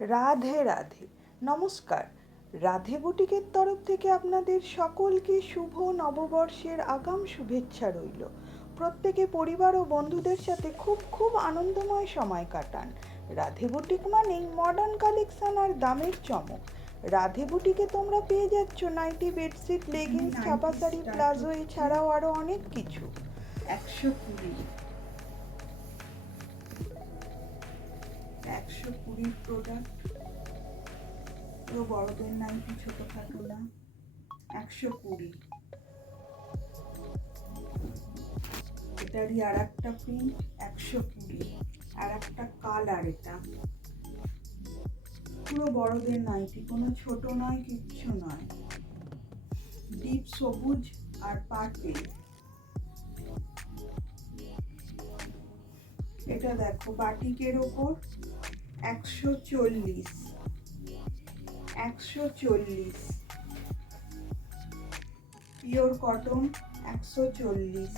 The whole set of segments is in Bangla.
রাধে রাধে। নমস্কার। রাধে বুটিকের তরফ থেকে আপনাদের সকলকে শুভ নববর্ষের আগাম শুভেচ্ছা রইল। প্রত্যেকে পরিবার ও বন্ধুদের সাথে খুব খুব আনন্দময় সময় কাটান। রাধে বুটিক মানেই মডার্ন কালেকশন আর দামের চমক। রাধে বুটিকে তোমরা পেয়ে যাচ্ছ নাইটি, বেডশিট, লেগিংস, ছাপা শাড়ি, প্লাজো, এছাড়াও আরও অনেক কিছু। 120 প্রোডাক্ট, পুরো বড়দের নাইটি, ছোটখাটো না। 120। এটারই আর একটা প্রিন্ট 120, আর একটা কালার। এটা পুরো বড়দের নাইটি, কোনো ছোট নয়, কিচ্ছু নয়। ডিপ সবুজ আর পার্পল। এটা দেখো বাটিকের ওপর 140 পিওর কটন 140,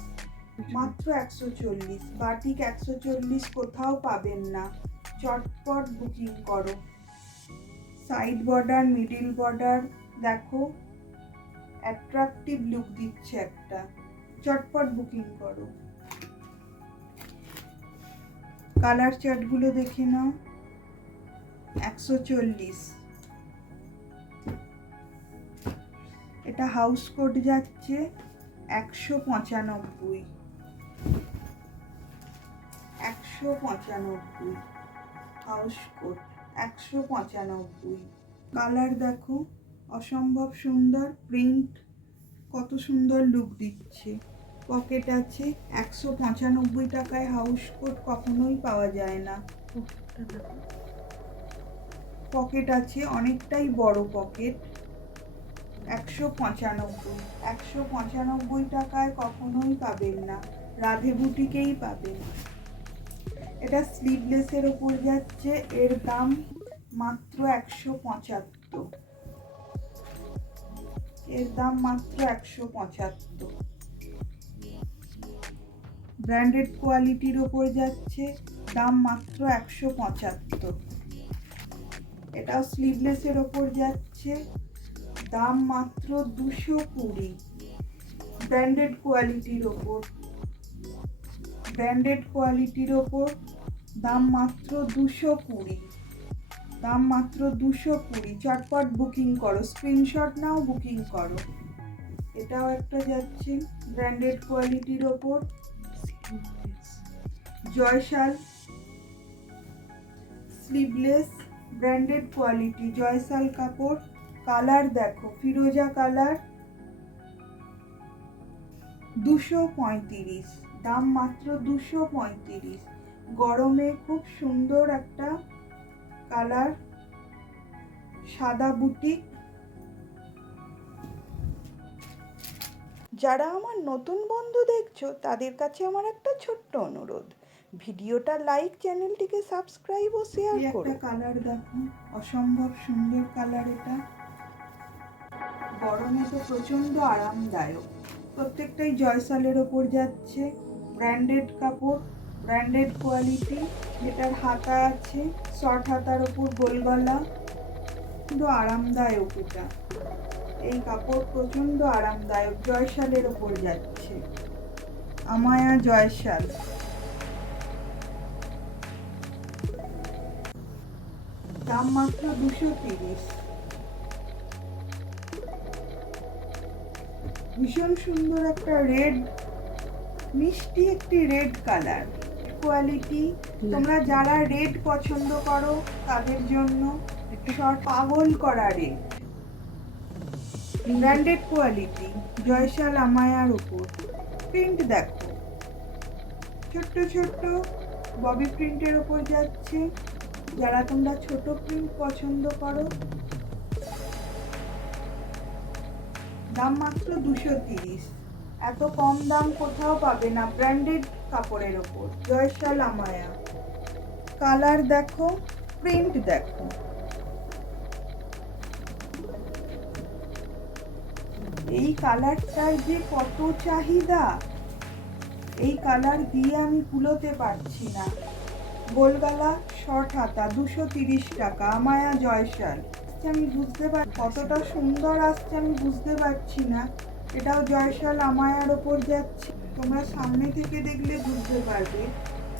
মাত্র 140। বাটিক 140 কোথাও পাবেন না, চটপট বুকিং করো। সাইড বর্ডার, মিডিল বর্ডার দেখো, অ্যাট্রাকটিভ লুক দিচ্ছে একটা, চটপট বুকিং করো। কালার চার্টগুলো দেখে নাও। 140। এটা হাউস কোট যাচ্ছে 195। 195 হাউস কোট 195। কালার দেখো, অসম্ভব সুন্দর প্রিন্ট, কত সুন্দর লুক দিচ্ছে। পকেট আছে। 195 টাকায় হাউস কোট কখনোই পাওয়া যায় না। পকেট আছে, অনেকটাই বড় পকেট। 195 টাকায় কখনোই পাবেন না, রাধে বুটিকেই পাবেন। এটা স্লিভলেসের ওপর যাচ্ছে, এর দাম মাত্র 175। এর দাম মাত্র 175। ব্র্যান্ডেড কোয়ালিটির ওপর যাচ্ছে, দাম মাত্র 175। এটাও স্লিভলেসের ওপর যাচ্ছে, দাম মাত্র 220। ব্র্যান্ডেড কোয়ালিটির ওপর, দাম মাত্র 220। দাম মাত্র 220। চটপট বুকিং করো, স্ক্রিনশট নাও, বুকিং করো। এটাও একটা যাচ্ছে ব্র্যান্ডেড কোয়ালিটির ওপর, জয়সাল স্লিভলেস, ব্র্যান্ডেড কোয়ালিটি, জয়সাল কাপড়। কালার দেখো, ফিরোজা কালার, 235। দাম মাত্র 235। গরমে খুব সুন্দর একটা কালার, সাদা বুটিক। যারা আমার নতুন বন্ধু দেখছো তাদের কাছে আমার একটা ছোট্ট অনুরোধ, ভিডিওটা লাইক, চ্যানেলটিকে সাবস্ক্রাইব ও শেয়ার করো। একটা কালার দেখো, অসম্ভব সুন্দর কালার। এটা গরমে তো প্রচন্ড আরামদায়ক। প্রত্যেকটাই জয়সালের ওপর যাচ্ছে, ব্র্যান্ডেড কাপড়, ব্র্যান্ডেড কোয়ালিটি। এটার হাতা আছে, শর্ট হাতার ওপর গোল গলা, কিন্তু আরামদায়ক। এটা এই কাপড় প্রচন্ড আরামদায়ক। জয়সালের ওপর যাচ্ছে, আমায়া জয়সাল। দাম মাত্র 230। ভীষণ সুন্দর একটা রেড, মিষ্টি একটি রেড কালার কোয়ালিটি। তোমরা যারা রেড পছন্দ করো তাদের জন্য শর্ট পাগল করা রেড, ব্র্যান্ডেড কোয়ালিটি, জয়সাল আমায়ার উপর। প্রিন্ট দেখো, ছোট্ট ছোট্ট ববি প্রিন্টের ওপর যাচ্ছে। যারা তোমরা ছোট প্রিন্ট পছন্দ করো, দাম মাত্র 230। এত কম দাম কোথাও পাবে না, ব্র্যান্ডেড কাপড়ের ওপর, জয়সাল আমায়া। কালার দেখো, প্রিন্ট দেখো। এই কালারটার যে কত চাহিদা, এই কালার দিয়ে আমি কুলোতে পারছি না। গোলগালা শর্ট হাতা 230 টাকা, আমায়া জয়সাল। আমি বুঝতে পার কতটা সুন্দর আসছে আমি বুঝতে পারছি না। এটাও জয়সাল আমায়ার ওপর যাচ্ছে, তোমরা সামনে থেকে দেখলে বুঝতে পারবে।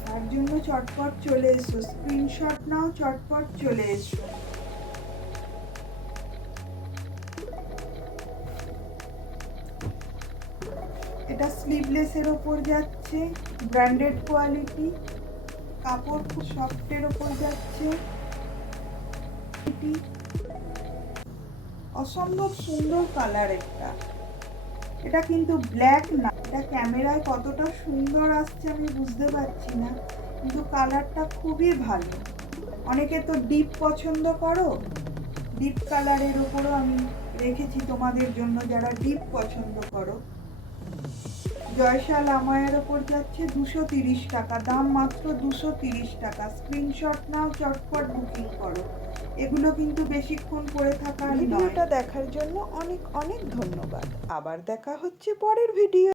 তার জন্য চটপট চলে এসো, স্ক্রিনশট নাও, চটপট চলে এসো। এটা স্লিভলেসের ওপর যাচ্ছে, ব্র্যান্ডেড কোয়ালিটি, কাপড় খুব সফটের ওপর যাচ্ছে, অসম্ভব সুন্দর কালার একটা। এটা কিন্তু ব্ল্যাক না, এটা ক্যামেরায় কতটা সুন্দর আসছে আমি বুঝতে পারছি না, কিন্তু কালারটা খুবই ভালো। অনেকে তো ডিপ পছন্দ করো, ডিপ কালারের ওপরও আমি রেখেছি তোমাদের জন্য যারা ডিপ পছন্দ করো। জয়সাল আমায়ের ওপর যাচ্ছে 230 টাকা, দাম মাত্র 230 টাকা। স্ক্রিনশট নাও, চটপট বুকিং করো। এগুলো কিন্তু বেশিক্ষণ পরে থাকার নয়। ভিডিওটা দেখার জন্য অনেক অনেক ধন্যবাদ। আবার দেখা হচ্ছে পরের ভিডিও।